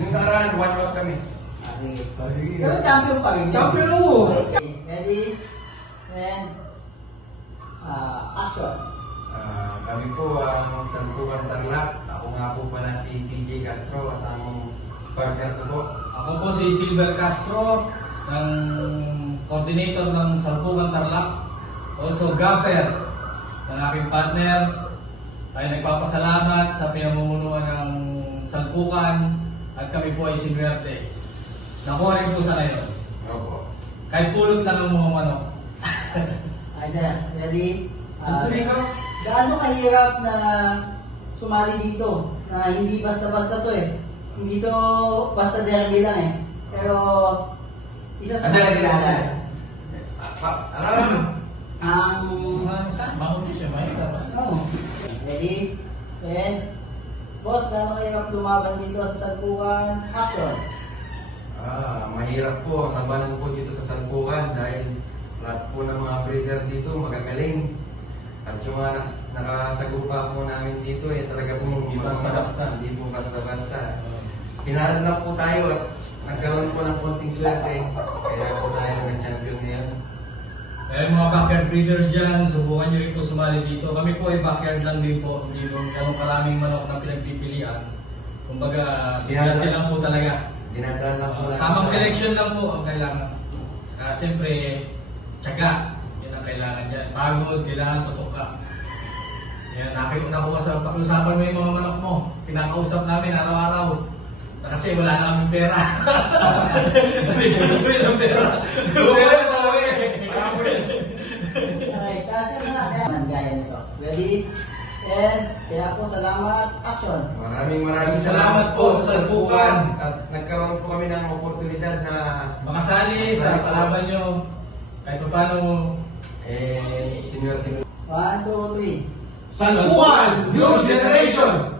Yung nakaraan, 1 loss kami. Sige. Pero champion pa rin. Champion o! Ready? And action. Kami po ang Santukan Tarlac. Ako nga po pala si TJ Castro at ang partner ko po. Ako po si Silver Castro, ng coordinator ng Santukan Tarlac. Also Gaffer, ng aking partner. Tayo nagpapasalamat sa pinamumunuan ng Santukan at kami po ay sinuwerte. Nakuha rin po sa ngayon. Opo. Kahit pulot lang ang mga manok. Ay, sir. Ready? Sino? Gaano kahirap na sumali dito? Na hindi basta-basta to eh. Hindi to basta derby lang eh. Pero isa sa mga kilala. Ang Makutis siya, mahirap. ready? And boss, gaano kahirap lumaban dito sa Santukan? Action. Mahirap po. Labanan po dito sa Santukan dahil lahat po ng mga breeder dito magagaling. At yung mga nakasagupa po namin dito talaga po Hindi basta-basta. Hindi po basta-basta. Pinalad lang po tayo at nagkaroon po ng konting swerte. Kaya po tayo nag-champion ngayon. Eh mga backyard breeders dyan, subukan nyo rin po sumali dito. Kami po ay backyard lang din po. Hindi po ganun maraming manok na pinagpipilian. Kumbaga, sinarte lang po talaga. Dinadaan lang po natin. Tamang selection lang po ang kailangan. Siyempre, tiyaga. Yan ang kailangan dyan. Pagod, kailangan tutok ka. Yan, nakikita ko sa pakiusapan mo yung mga manok mo. Pinakausap namin araw-araw. Kasi wala na kaming pera. Hindi ko yung pera. Okay, kasi na kaya gaya nito. Ready? And kaya po salamat. Action. Maraming salamat po sa Santukan. At nagkaroon po kami ng oportunidad na makasali sa kalaban nyo. Kahit pa paano senior team. 1, 2, 3. Santukan New Generation!